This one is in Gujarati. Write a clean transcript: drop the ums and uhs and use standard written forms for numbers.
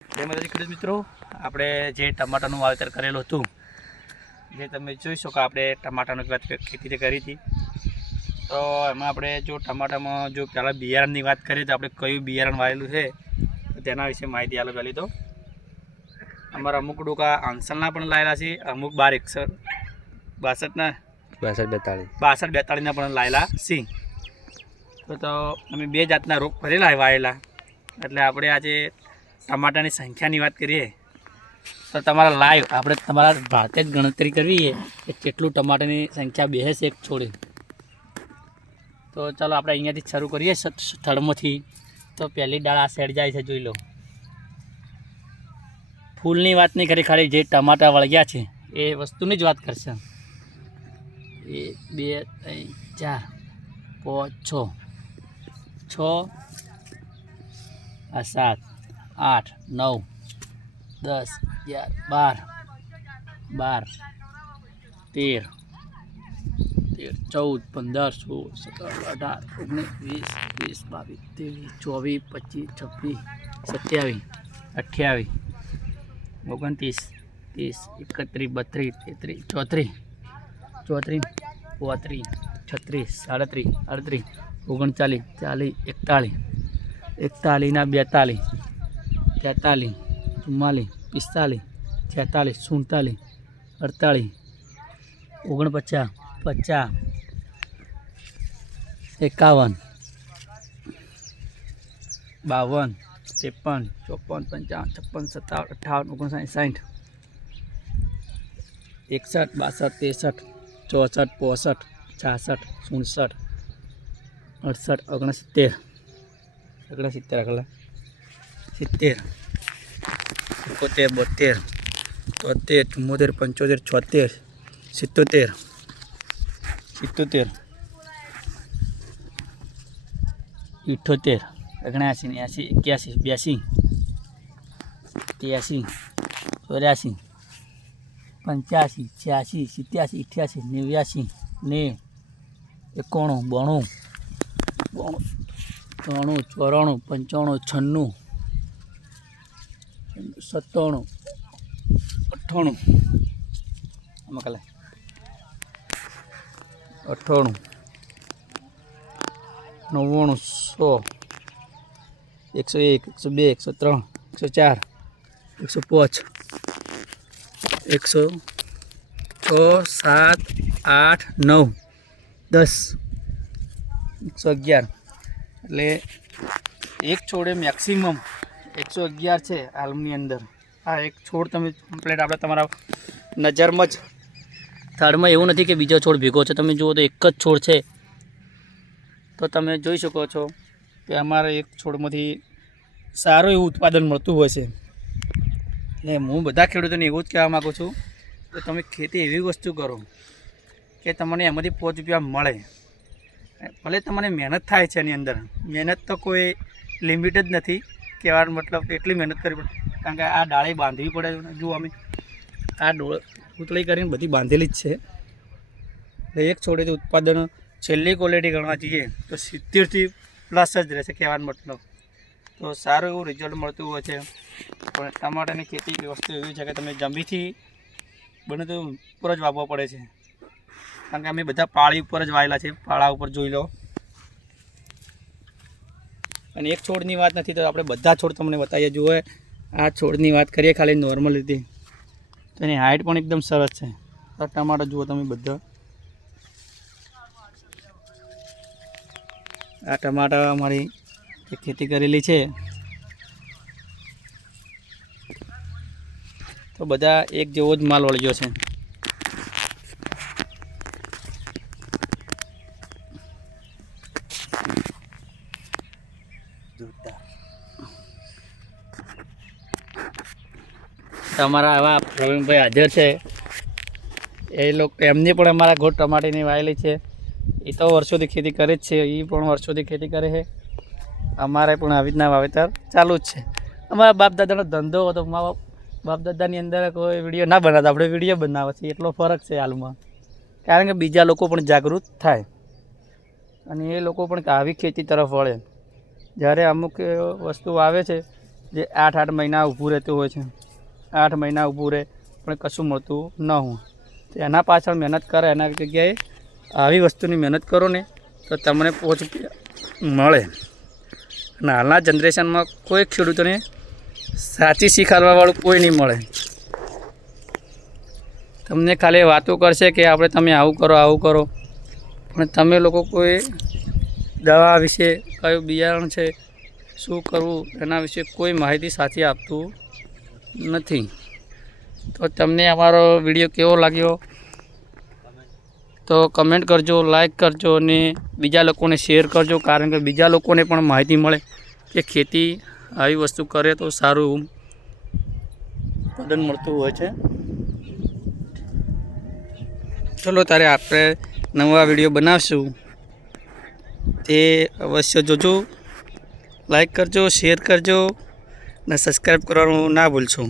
જય માતાજી ખેડૂત મિત્રો, આપણે જે ટમાટાનું વાવેતર કરેલું હતું, જે તમે જોઈ શકો આપણે ટમાટાની વાત ખેતી કરી હતી. તો એમાં આપણે જો ટમાટામાં જો પહેલાં બિયારણની વાત કરીએ તો આપણે કયું બિયારણ વાવેલું છે તો તેના વિશે માહિતી આલો. પહેલી તો અમારા અમુક ડોકા આંસલના પણ લાયેલા છે, અમુક 6242ના પણ લાયેલા છે. તો અમે બે જાતના રોગ ભરેલા વાયેલા. એટલે આપણે આજે ટમાટાની સંખ્યાની વાત કરીએ તો તમારા લાઈવ આપણે તમારા ભાતે જ ગણતરી કરવી કે કેટલું ટમાટાની સંખ્યા બેસે છે એક છોડે. તો ચાલો આપણે અહીંયાથી શરૂ કરીએ સ્થળમાંથી. તો પહેલી ડાળ આ સાઈડ જાય છે, જોઈ લો. ફૂલની વાત નહીં કરી, ખાલી જે ટમાટા વળગ્યા છે એ વસ્તુની જ વાત કરશે. 1 2 3 4 5 6 આ 7 8 9 10 11 12 13 14 15 16 17 18 19 20 21 22 23 24 25 27 28 29 30 31 32 33 34 35 36 37 38 40 41 42 43 44 45 46 47 48 49 50 51 52 53 54 55 56 57 58 59 60 61 62 63 64 65 66 67 68 69 70 71 72 73 74 75 76 77 78 79 80 81 82 83 84 85 86 87 89 91 92 93 94 95 96 97 98 આમાં કલા 98 99 100 101 102 103 104 105 106 7 8 9 10 111. એટલે એક છોડે મેક્સિમમ 111 છે હાલની અંદર. આ એક છોડ તમે કમ્પ્લીટ આપણે તમારા નજરમાં જ થર્ડમાં એવું નથી કે બીજો છોડ ભેગો છે. તમે જુઓ તો એક જ છોડ છે. તો તમે જોઈ શકો છો કે અમારા એક છોડમાંથી સારું એવું ઉત્પાદન મળતું હોય છે. ને હું બધા ખેડૂતોને એવું જ કહેવા માગું છું કે તમે ખેતી એવી વસ્તુ કરો કે તમને એમાંથી 5 રૂપિયા મળે. ભલે તમને મહેનત થાય છે, એની અંદર મહેનત તો કોઈ લિમિટ જ નથી કહેવાનો મતલબ. એટલી મહેનત કરવી પડે, કારણ કે આ ડાળી બાંધવી પડે. જુઓ અમે આ પૂતળી કરીને બધી બાંધેલી જ છે. એટલે એક છોડેથી ઉત્પાદન છેલ્લી ક્વોલિટી ગણવા જઈએ તો 70થી પ્લસ જ રહેશે કહેવાનો મતલબ. તો સારું એવું રિઝલ્ટ મળતું હોય છે. પણ ટમાટાની ખેતી વસ્તુ એવી છે કે તમે જમીથી બને તો ઉપર જ વાવવા પડે છે, કારણ કે અમે બધા પાળી ઉપર જ વાવેલા છે. પાળા ઉપર જોઈ લો. અને એક છોડની વાત નથી તો આપણે બધા છોડ તમને બતાવીએ. જુઓ આ છોડની વાત કરીએ ખાલી નોર્મલ રીતે, તો એની હાઇટ પણ એકદમ સરસ છે. તો ટમાટર જુઓ તમે બધા. આ ટમાટર અમારી ખેતી કરેલી છે. તો બધા એક જેવો જ માલ વળગ્યો છે. તમારા આવા પ્રવીણભાઈ હાજર છે. એ લોકો એમની પણ અમારા ગોળ ટમાટીની વાવેલી છે. એ તો વર્ષોથી ખેતી કરે જ છે. એ પણ વર્ષોથી ખેતી કરે છે. અમારે પણ આવી રીતના વાવેતર ચાલુ જ છે. અમારા બાપ દાદાનો ધંધો હતો. મારા બાપ દાદાની અંદર કોઈ વિડીયો ના બનાવતા, આપણે વિડીયો બનાવે છે. એટલો ફરક છે હાલમાં. કારણ કે બીજા લોકો પણ જાગૃત થાય અને એ લોકો પણ આવી ખેતી તરફ વળે. જ્યારે અમુક વસ્તુ આવે છે જે 8 મહિના ઊભું રહેતું હોય છે, 8 મહિના ઊભું રહે પણ કશું મળતું ન હોય. તો એના પાછળ મહેનત કરે, એના જગ્યાએ આવી વસ્તુની મહેનત કરો ને તો તમને 5 રૂપિયા મળે. અને હાલના જનરેશનમાં કોઈ ખેડૂતોને સાચી શીખવાડવાવાળું કોઈ નહીં મળે. તમને ખાલી વાતો કરશે કે આપણે તમે આવું કરો, પણ તમે લોકો કોઈ દવા વિશે, કયું બિયારણ છે, શું કરવું એના વિશે કોઈ માહિતી સાચી આપતું નથી. તો તમને અમારો વિડીયો કેવો લાગ્યો તો કમેન્ટ કરજો, લાઈક કરજો અને બીજા લોકોને શેર કરજો, કારણ કે બીજા લોકોને પણ માહિતી મળે કે ખેતી આવી વસ્તુ કરે તો સારું ઉત્પાદન મળતું હોય છે. ચલો ત્યારે આપણે નવા વિડીયો બનાવશું, તે અવશ્ય જોજો, લાઈક કરજો, શેર કરજો અને સબસ્ક્રાઈબ કરવાનું ના ભૂલશો.